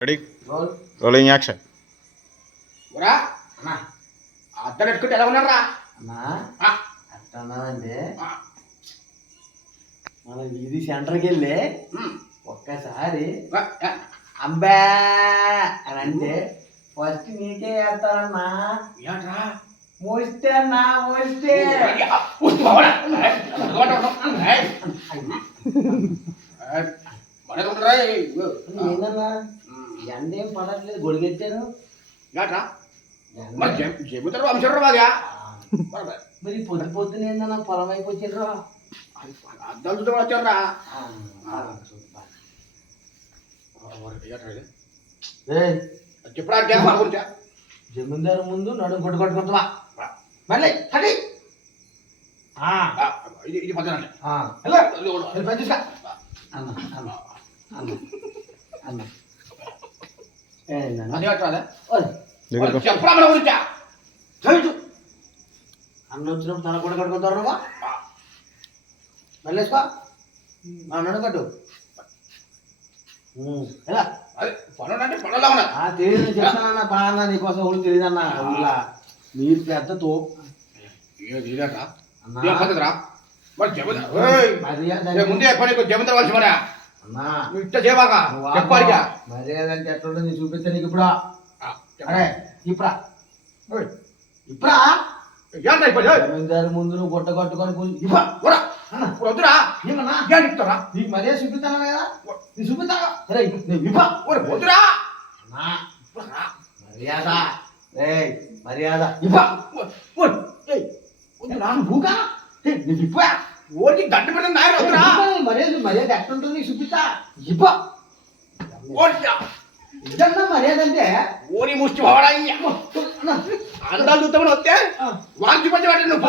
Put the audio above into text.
Ready rolling action. రా అన్నా అద్దరు పెట్టుకుంటే ఎలా ఉన్నారా అన్నా అట్లా ఉన్నదండి. మనం ఇది సెంటర్కి వెళ్ళి ఒక్కసారి అబ్బా అని అంటే ఫస్ట్ నీకే వేస్తానన్నా. ఏంట్రా మోస్తే అన్నా మోస్తే ఏందన్నా ఎండ ఏం పడట్లేదు గొడిగెట్టాను. ఏంట్రా మరి చెబుతారు వంశరు బాగా మరి పొద్దు పొద్దున ఏందన్నా పొలం వైపు వచ్చిండ్రా. అద్దం చుట్టూ వచ్చారా చెప్పడా గురించా జమీందారు ముందు నడుము కొట్టుకుంటావా మళ్ళీ అది ఇది పక్కన అన్న అన్న అన్న అన్న చెప్పడా మన గురించా చదువు అన్న వచ్చినప్పుడు తన కూడా కట్టుకుంటారు నువ్వా మళ్ళీ వేసుకో నన్ను కట్టు ఎలా అదే పనులు అంటే పనులా ఉన్నా తెలియదు చెప్తానన్నా బాగా నీకోసం కూడా తెలియదన్నా ఊళ్ళా మీరు పెద్ద తో రా మరి ముందే జమీందారు వంశం మరా అన్నా ఇట్ట చేయబాగా చెప్పాలిగా మర్యాద అంటే ఎట్లుంటుంది నీకు చూపిస్తా నీకు ఇప్పుడు అరే ఇప్పుడా ఇప్పుడా జమీందారు ముందు నువ్వు గుట్ట కట్టుకొని వద్దురా ఏమన్నా చెప్తారా నీకు మర్యాద చూపిస్తాను కదా నీ చూపిస్తా వద్దురా మర్యాద మర్యాద భూగా నీకు ఇప్ప ఓటి గడ్డ పెడితే నాయన వద్దురా మర్యాద మర్యాద ఎట్లుంటుంది నీకు చూపిస్తా ఇప్ప ఇదన్నా మర్యాద అంటే ఓని ముష్టి పోవడా అందాలు చూస్తామని వస్తే వాళ్ళు చూపించబట్టి నువ్వు